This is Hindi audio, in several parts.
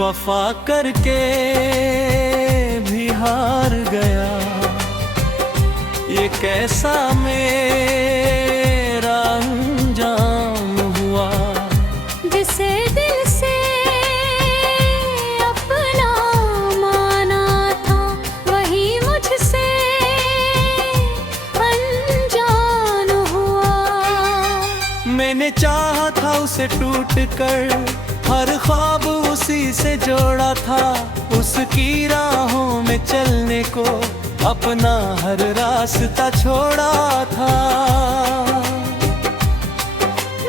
वफा करके भी हार गया, ये कैसा मेरा अंजाम हुआ। जिसे दिल से अपना माना था, वही मुझसे अनजान हुआ। मैंने चाहा था उसे टूट कर, हर ख्वाब उसी से जोड़ा था, उसकी राहों में चलने को अपना हर रास्ता छोड़ा था।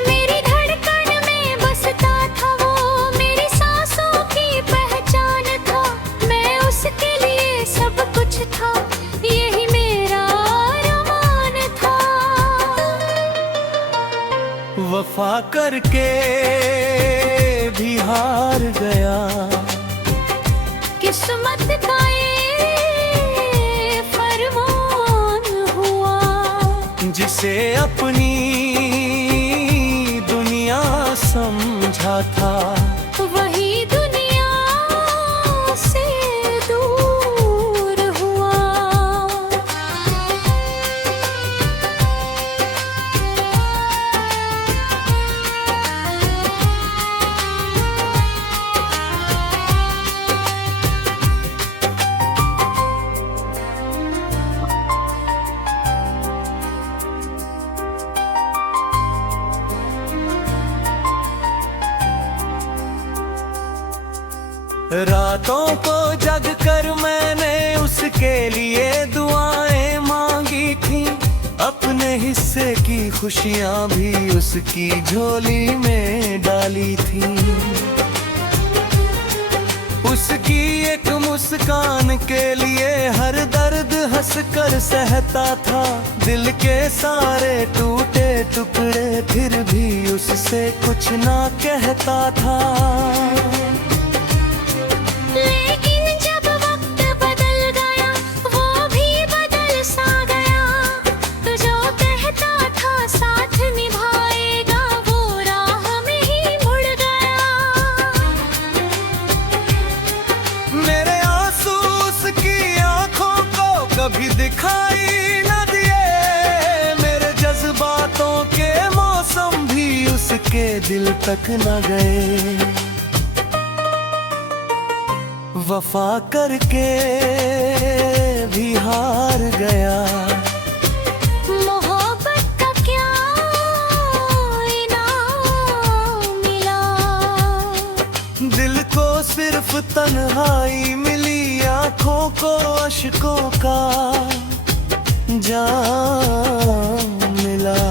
मेरी धड़कन में बसता था वो, मेरी सांसों की पहचान था, मैं उसके लिए सब कुछ था, यही मेरा अरमान था। वफा करके भी हार गया, किस्मत का ये फरमान हुआ। जिसे अपनी दुनिया समझा था, वही दुनिया से दूर हुआ। रातों को जग कर मैंने उसके लिए दुआएं मांगी थी, अपने हिस्से की खुशियां भी उसकी झोली में डाली थी। उसकी एक मुस्कान के लिए हर दर्द हंस कर सहता था, दिल के सारे टूटे टुकड़े फिर भी उससे कुछ ना कहता था। लेकिन जब वक्त बदल गया, वो भी बदल सा गया, तो जो कहता था साथ निभाएगा, वो राह में ही मुड़ गया। मेरे आंसू उसकी आंखों को कभी दिखाई न दिए, मेरे जज्बातों के मौसम भी उसके दिल तक न गए। वफा करके भी हार गया, मोहब्बत का क्या इनाम मिला। दिल को सिर्फ तन्हाई मिली, आंखों को अश्कों का जाम मिला।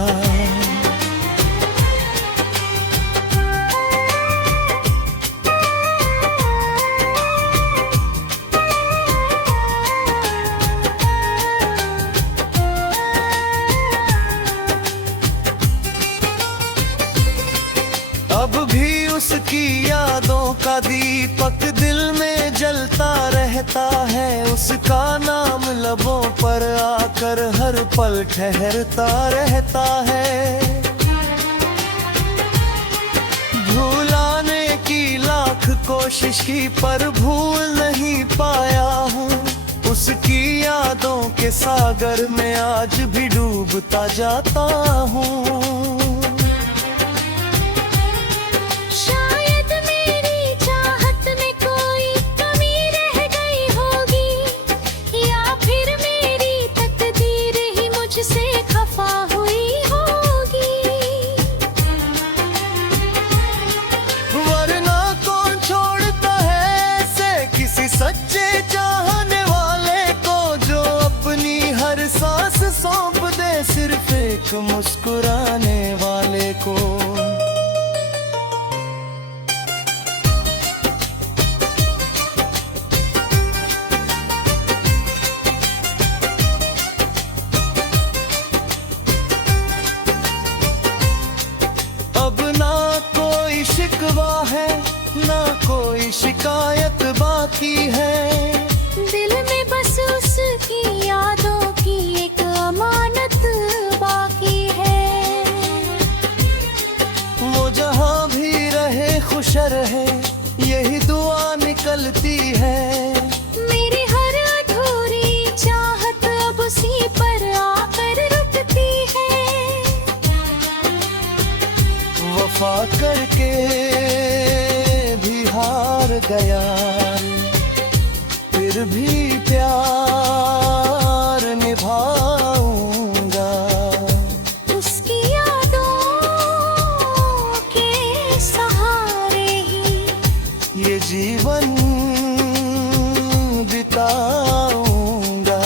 अब भी उसकी यादों का दीपक दिल में जलता रहता है, उसका नाम लबों पर आकर हर पल ठहरता रहता है। भुलाने की लाख कोशिश की पर भूल नहीं पाया हूँ, उसकी यादों के सागर में आज भी डूबता जाता हूँ। शायद मेरी चाहत में कोई कमी रह गई होगी, या फिर मेरी तकदीर ही मुझसे खफा हुई होगी। वरना कौन छोड़ता है ऐसे किसी सच्चे चाहने वाले को, जो अपनी हर सांस सौंप दे सिर्फ एक मुस्कुराने वाले को। अब ना कोई शिकवा है, ना कोई शिकायत बाकी है, दिल में बस उसकी यादों की एक अमानत बाकी है। वो जहाँ भी रहे खुश रहे, यही दुआ वफा करके भी हार गया, फिर भी प्यार निभाऊंगा। उसकी यादों के सहारे ही ये जीवन बिताऊंगा।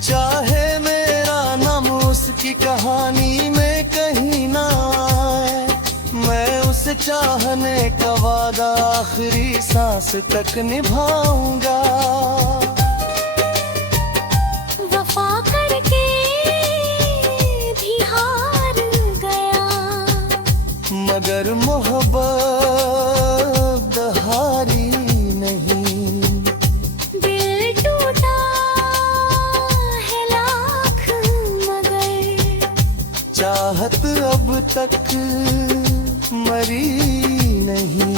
चाहे मेरा नाम उसकी कहानी में कहीं ना आए, मैं उसे चाहने का वादा आखिरी सांस तक निभाऊंगा। वफा करके भी हार गया, मगर मोहब्बत हारी नहीं। दिल टूटा है लाख मगर चाहत अब तक मरी नहीं।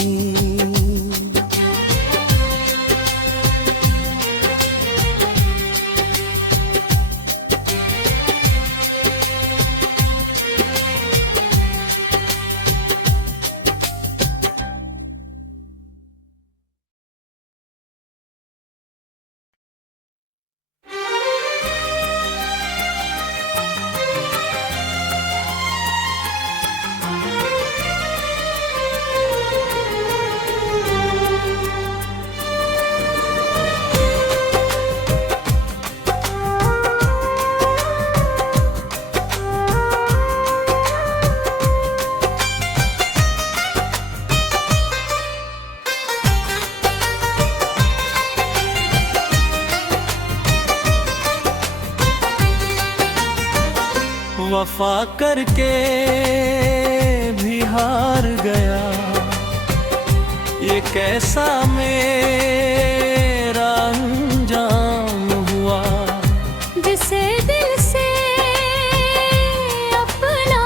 वफा करके भी हार गया, ये कैसा मेरा अंजाम हुआ। जिसे दिल से अपना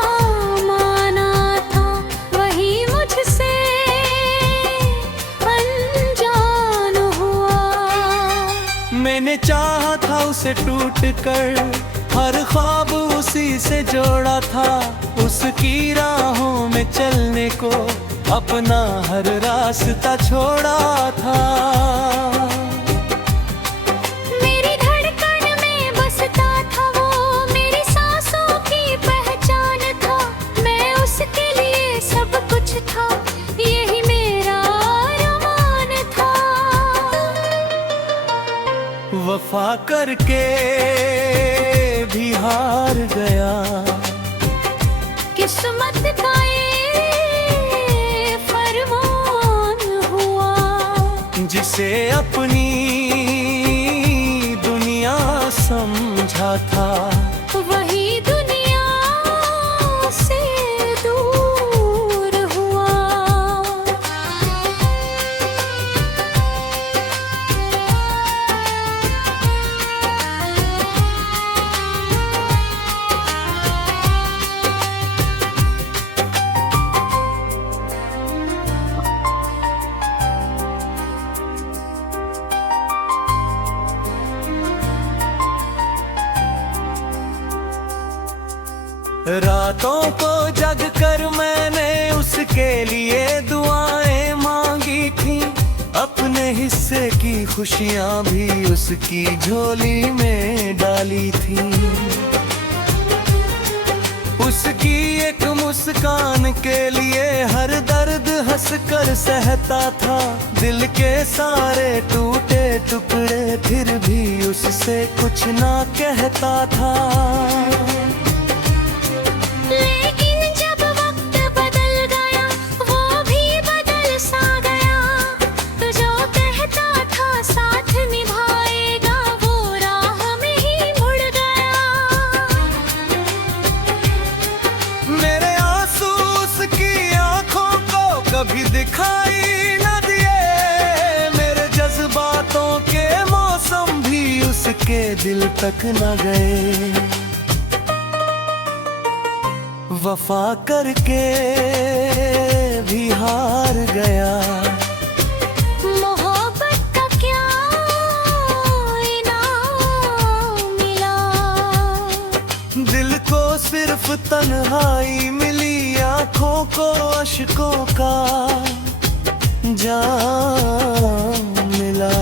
माना था, वही मुझसे अनजान हुआ। मैंने चाहा था उसे टूट कर, हर ख्वाब उसी से जोड़ा था, उसकी राहों में चलने को अपना हर रास्ता छोड़ा था। मेरी धड़कन में बसता था वो, मेरी सांसों की पहचान था, मैं उसके लिए सब कुछ था, यही मेरा अरमान था। वफा करके भी हार गया, किस्मत का ये फरमान हुआ। जिसे अपनी दुनिया समझा था, वही दुनिया से दूर हुआ। रातों को जग कर मैंने उसके लिए दुआएं मांगी थी, अपने हिस्से की खुशियां भी उसकी झोली में डाली थी। उसकी एक मुस्कान के लिए हर दर्द हंस कर सहता था, दिल के सारे टूटे टुकड़े फिर भी उससे कुछ ना कहता था। लेकिन जब वक्त बदल गया, वो भी बदल सा गया, तो जो कहता था साथ निभाएगा, वो राह में ही मुड़ गया। मेरे आंसू उसकी आंखों को कभी दिखाई न दिए, मेरे जज्बातों के मौसम भी उसके दिल तक न गए। वफा करके भी हार गया, मोहब्बत का क्या इनाम मिला। दिल को सिर्फ तन्हाई मिली, आंखों को अश्कों का जाम मिला।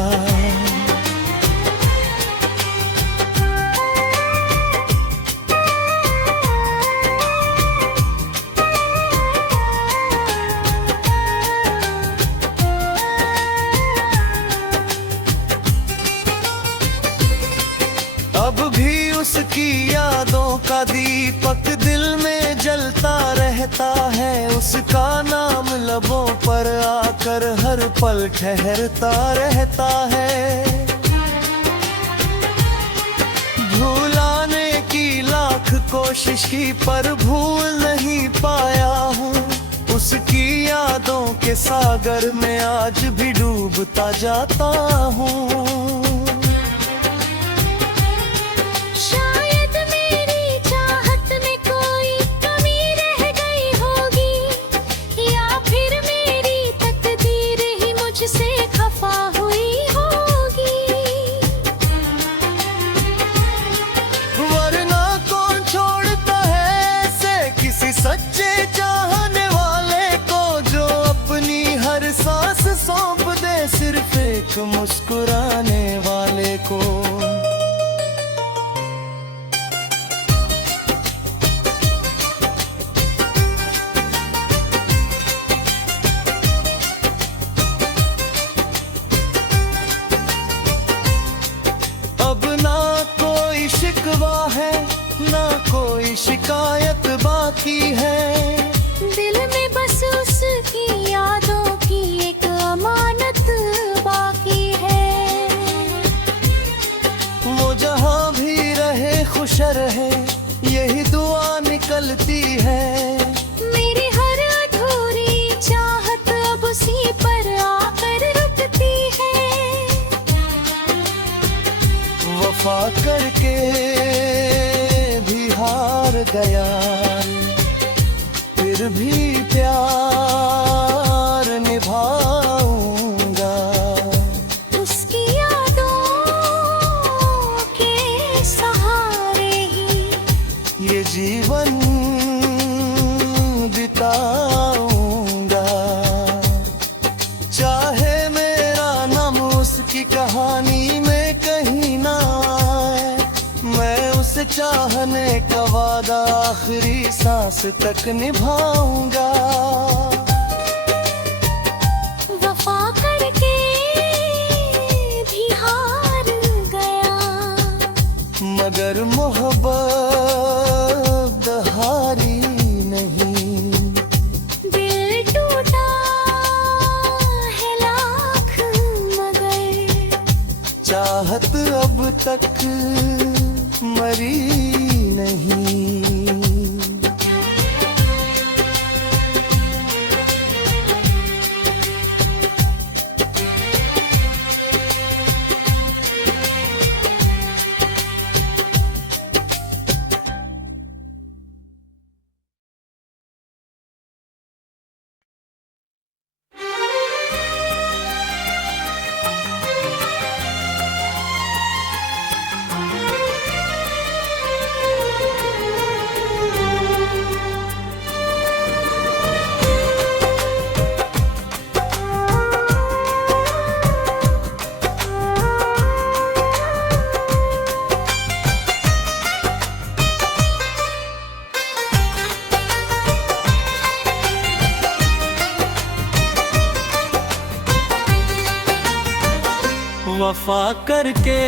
अब भी उसकी यादों का दीपक दिल में जलता रहता है, उसका नाम लबों पर आकर हर पल ठहरता रहता है। भुलाने की लाख कोशिश की पर भूल नहीं पाया हूँ, उसकी यादों के सागर में आज भी डूबता जाता हूँ। सच्चे चाहने वाले को जो अपनी हर सांस सौंप दे सिर्फ एक मुस्कुराने वाले को। अब ना कोई शिकवा है ना कोई शिकायत बाकी है, दिल में बस उसकी यादों की एक अमानत बाकी है। वो जहाँ भी रहे खुश रहे यही दुआ निकलती है। मेरी हर अधूरी चाहत अब उसी पर आकर रुकती है। वफा करके भी हार गया, फिर भी प्यार निभाऊंगा। उसकी यादों के सहारे ही ये जीवन बिताऊंगा। चाहे मेरा नाम उसकी कहानी में कहीं ना आए, मैं उसे चाहने का वादा आखिरी सांस तक निभाऊंगा। वफा करके भी हार गया, मगर मोहब्बत हारी नहीं। दिल टूटा है लाख मगर चाहत अब तक मरी नहीं। वफा करके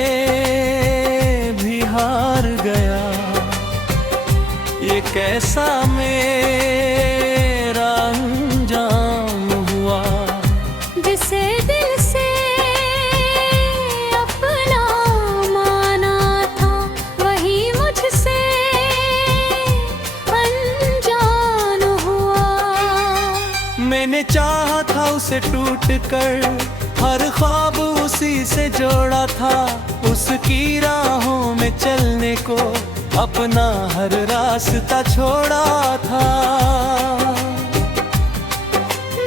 भी हार गया, ये कैसा मेरा अंजाम हुआ। जिसे दिल से अपना माना था वही मुझसे अनजान हुआ। मैंने चाहा था उसे टूट कर, हर ख्वाब उसी से जोड़ा था, उसकी राहों में चलने को अपना हर रास्ता छोड़ा था।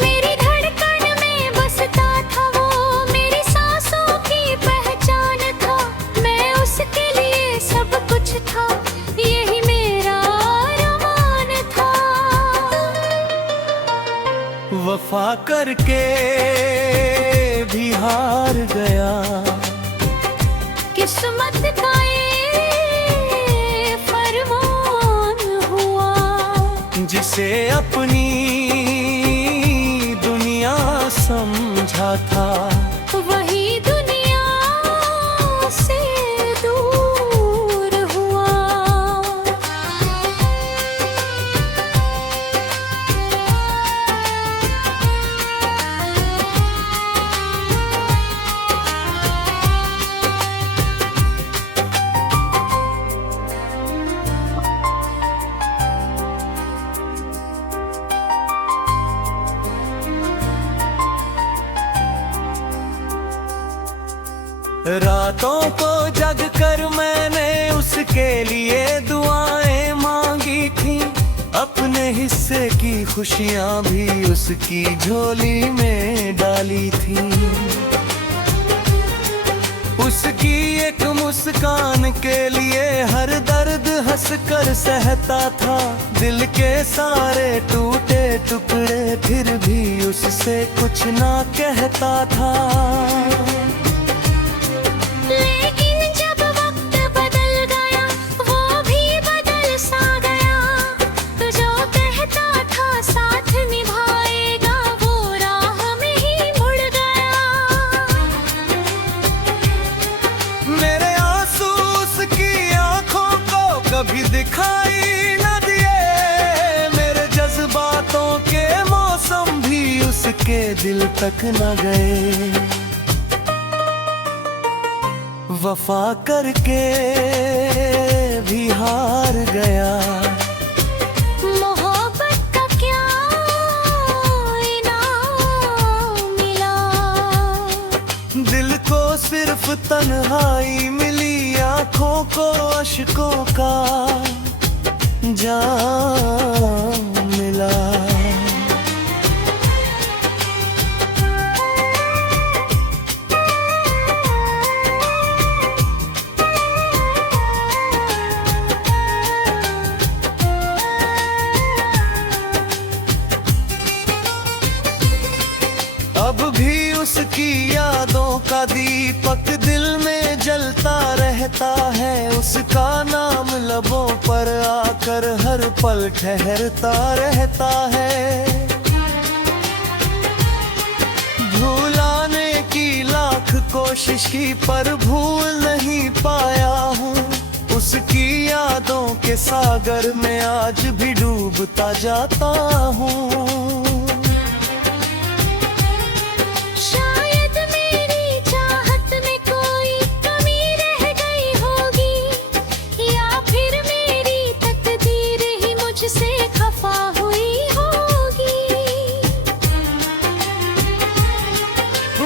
मेरी धड़कन में बसता था वो, मेरी सांसों की पहचान था, मैं उसके लिए सब कुछ था, यही मेरा अरमान था। वफा करके भी हार गया। किस्मत का ये फरमान हुआ, जिसे अपनी दुनिया समझा था वही दुनिया से दूर हुआ। रातों को जग कर मैंने उसके लिए दुआएं मांगी थी, अपने हिस्से की खुशियां भी उसकी झोली में डाली थी। उसकी एक मुस्कान के लिए हर दर्द हंस कर सहता था, दिल के सारे टूटे टुकड़े फिर भी उससे कुछ ना कहता था। लेकिन जब वक्त बदल गया वो भी बदल सा गया, तो जो कहता था साथ निभाएगा वो राह में ही मुड़ गया। मेरे आंसू उसकी आंखों को कभी दिखाई न दिए, मेरे जज्बातों के मौसम भी उसके दिल तक न गए। वफा करके भी हार गया। मोहब्बत का क्या इनाम मिला, दिल को सिर्फ तन्हाई मिली, आंखों को अश्कों का जाम मिला। अब भी उसकी यादों का दीपक दिल में जलता रहता है, उसका नाम लबों पर आकर हर पल ठहरता रहता है। भुलाने की लाख कोशिश की पर भूल नहीं पाया हूँ, उसकी यादों के सागर में आज भी डूबता जाता हूँ। शायद मेरी चाहत में कोई कमी रह गई होगी, या फिर मेरी तकदीर ही मुझसे खफा हुई होगी।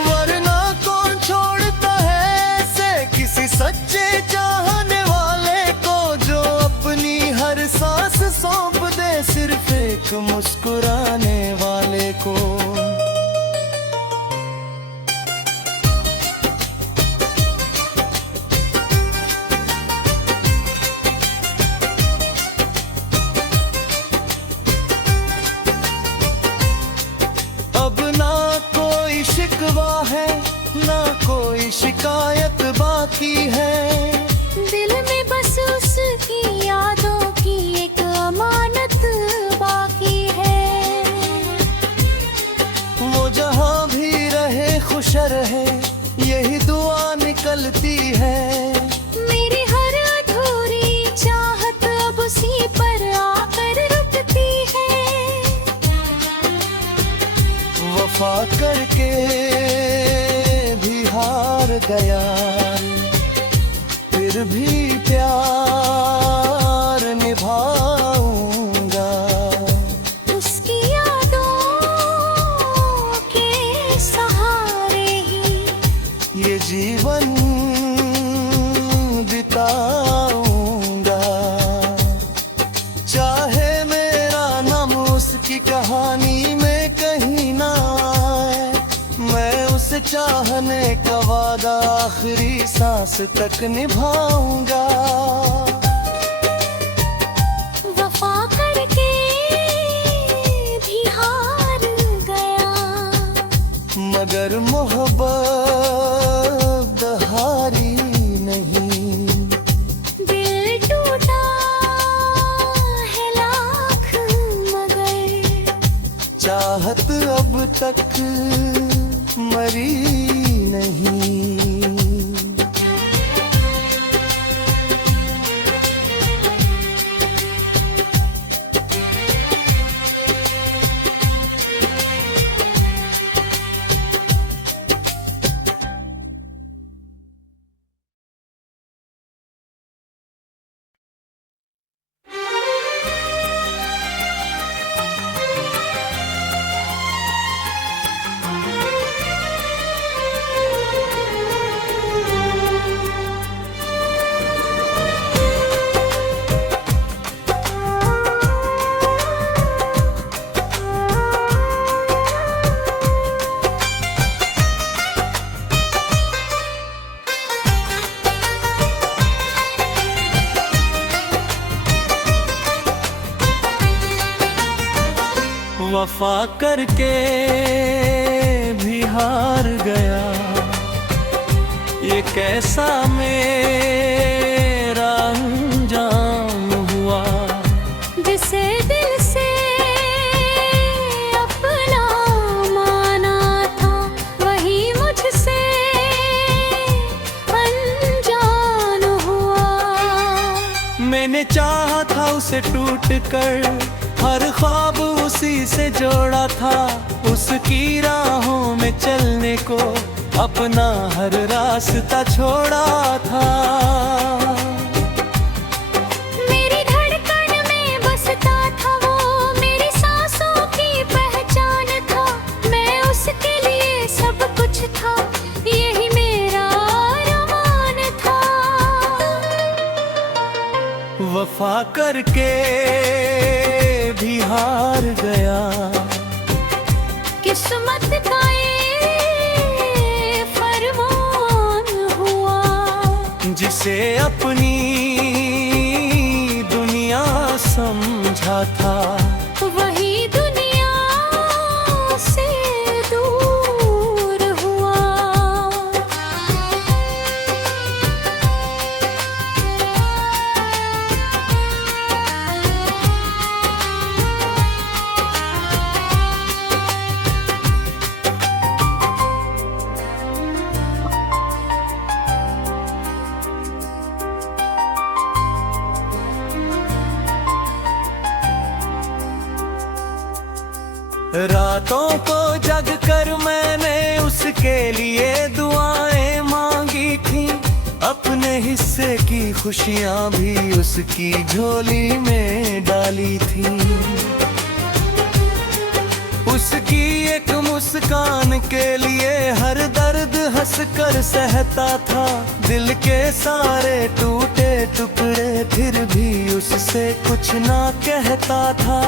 वरना कौन छोड़ता है ऐसे किसी सच्चे चाहने वाले को, जो अपनी हर सांस सौंप दे सिर्फ एक मुस्कुराने वाले को। अब ना कोई शिकवा है ना कोई शिकायत बाकी है, दिल में बस उसकी यादों की एक अमानत बाकी है। वो जहाँ भी रहे खुश रहे यही दुआ निकलती है। मेरी हर अधूरी चाहत अब उसी पर आकर रुकती है। वफा करके भी हार गया, फिर भी प्यार निभाऊंगा। उसकी यादों के सहारे ही ये जीवन बिताऊंगा। चाहे मेरा नाम उसकी कहानी में कहीं ना आए, मैं उसे चाहने का वादा आखिरी सांस तक निभाऊंगा। वफा करके भी हार गया। चाहत अब तक मरी नहीं। वफा करके भी हार गया, ये कैसा मेरा अंजाम हुआ। जिसे दिल से अपना माना था, वही मुझसे अनजान हुआ। मैंने चाहा था उसे टूट कर, हर ख्वाब उसी से जोड़ा था, उसकी राहों में चलने को अपना हर रास्ता छोड़ा था। मेरी धड़कन में बसता था वो, मेरी सांसों की पहचान था। मैं उसके लिए सब कुछ था, यही मेरा अरमान था। वफा करके भी हार गया, किस्मत का ये फरमान हुआ। जिसे अपनी दुनिया समझा था, वही दुनिया से दूर हुआ। रातों को जग कर मैंने उसके लिए दुआएं मांगी थी, अपने हिस्से की खुशियां भी उसकी झोली में डाली थी। उसकी एक मुस्कान के लिए हर दर्द हंस कर सहता था, दिल के सारे टूटे टुकड़े फिर भी उससे कुछ ना कहता था।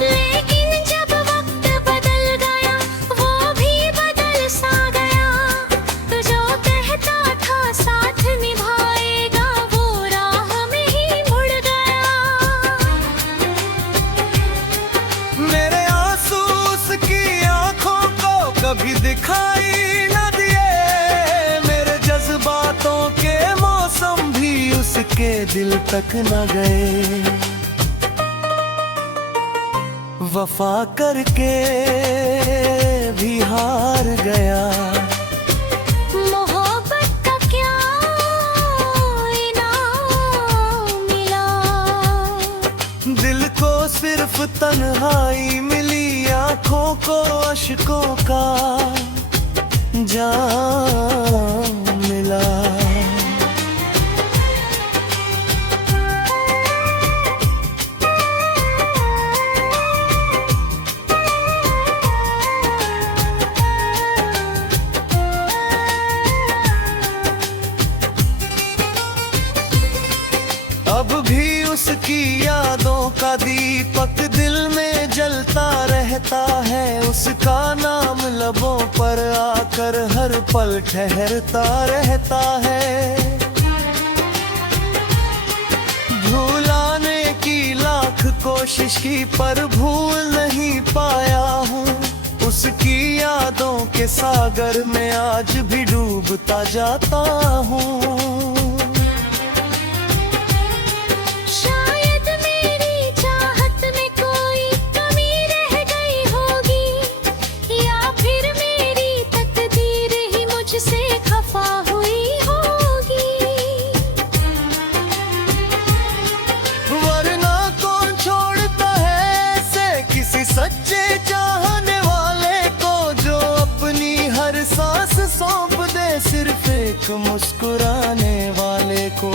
लेकिन जब वक्त बदल गया, वो भी बदल सा गया। तो जो कहता था साथ निभाएगा, वो राह में ही मुड़ गया। मेरे आंसू उसकी आंखों को कभी दिखाई न दिए, मेरे जज्बातों के मौसम भी उसके दिल तक न गए। वफा करके भी हार गया, मोहब्बत का क्या इनाम मिला। दिल को सिर्फ तन्हाई मिली, आंखों को अश्कों का जाम मिला। अब भी उसकी यादों का दीपक दिल में जलता रहता है, उसका नाम लबों पर आकर हर पल ठहरता रहता है। भुलाने की लाख कोशिश की पर भूल नहीं पाया हूँ, उसकी यादों के सागर में आज भी डूबता जाता हूँ। शायद मेरी चाहत में कोई एक मुस्कुराने वाले को।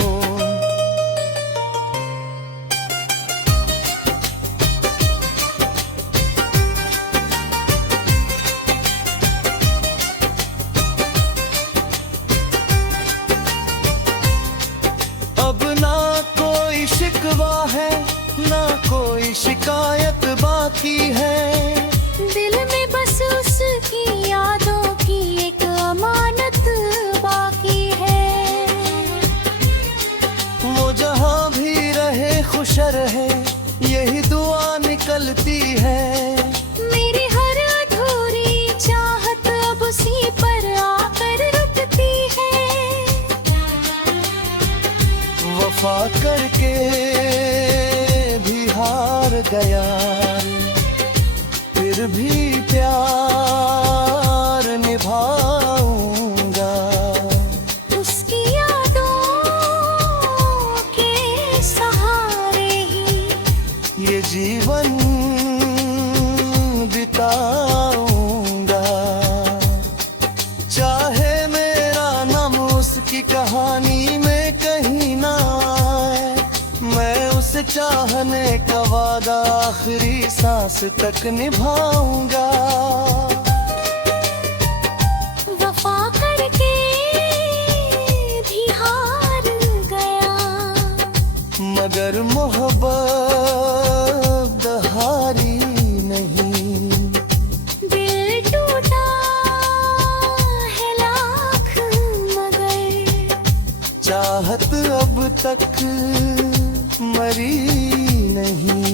अब ना कोई शिकवा है, ना कोई शिकायत बाकी है। दिल में बस उसकी यादों की एक अमानत बाकी है। वो जहाँ भी रहे खुश रहे, यही दुआ निकलती है। मेरी हर अधूरी चाहत अब उसी पर आकर रुकती है। वफा करके भी हार गया, फिर भी प्यार निभाऊंगा। उसकी यादों के सहारे ही ये जीवन बिताऊंगा। चाहे मेरा नाम उसकी कहानी में कहीं ना आए, मैं उसे चाहने का वादा आखिरी सांस तक निभाऊंगा। वफा करके भी हार गया, मगर मोहब्बत हारी नहीं। दिल टूटा है लाख मगर चाहत अब तक मरी नहीं।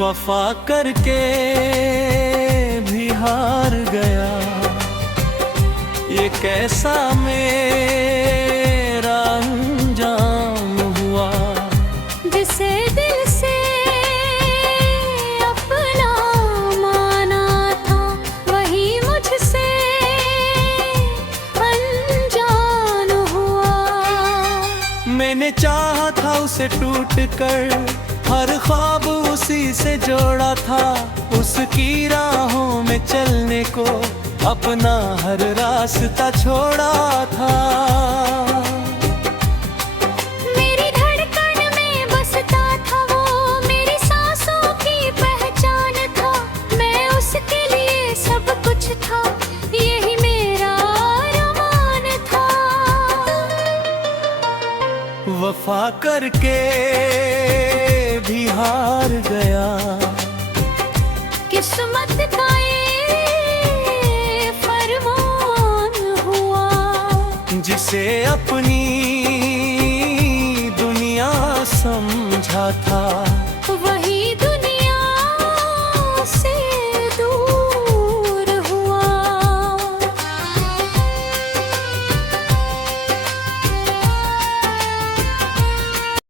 वफा करके भी हार गया, ये कैसा मेरा अंजाम हुआ। जिसे दिल से अपना माना था, वही मुझसे अनजान हुआ। मैंने चाहा था उसे टूट कर, हर ख्वाब उसी से जोड़ा था। उसकी राहों में चलने को अपना हर रास्ता छोड़ा था। मेरी धड़कन में बसता था वो, मेरी सांसों की पहचान था। मैं उसके लिए सब कुछ था, यही मेरा अरमान था। वफा करके भी हार गया, किस्मत का ये फरमान हुआ। जिसे अपनी दुनिया समझा था,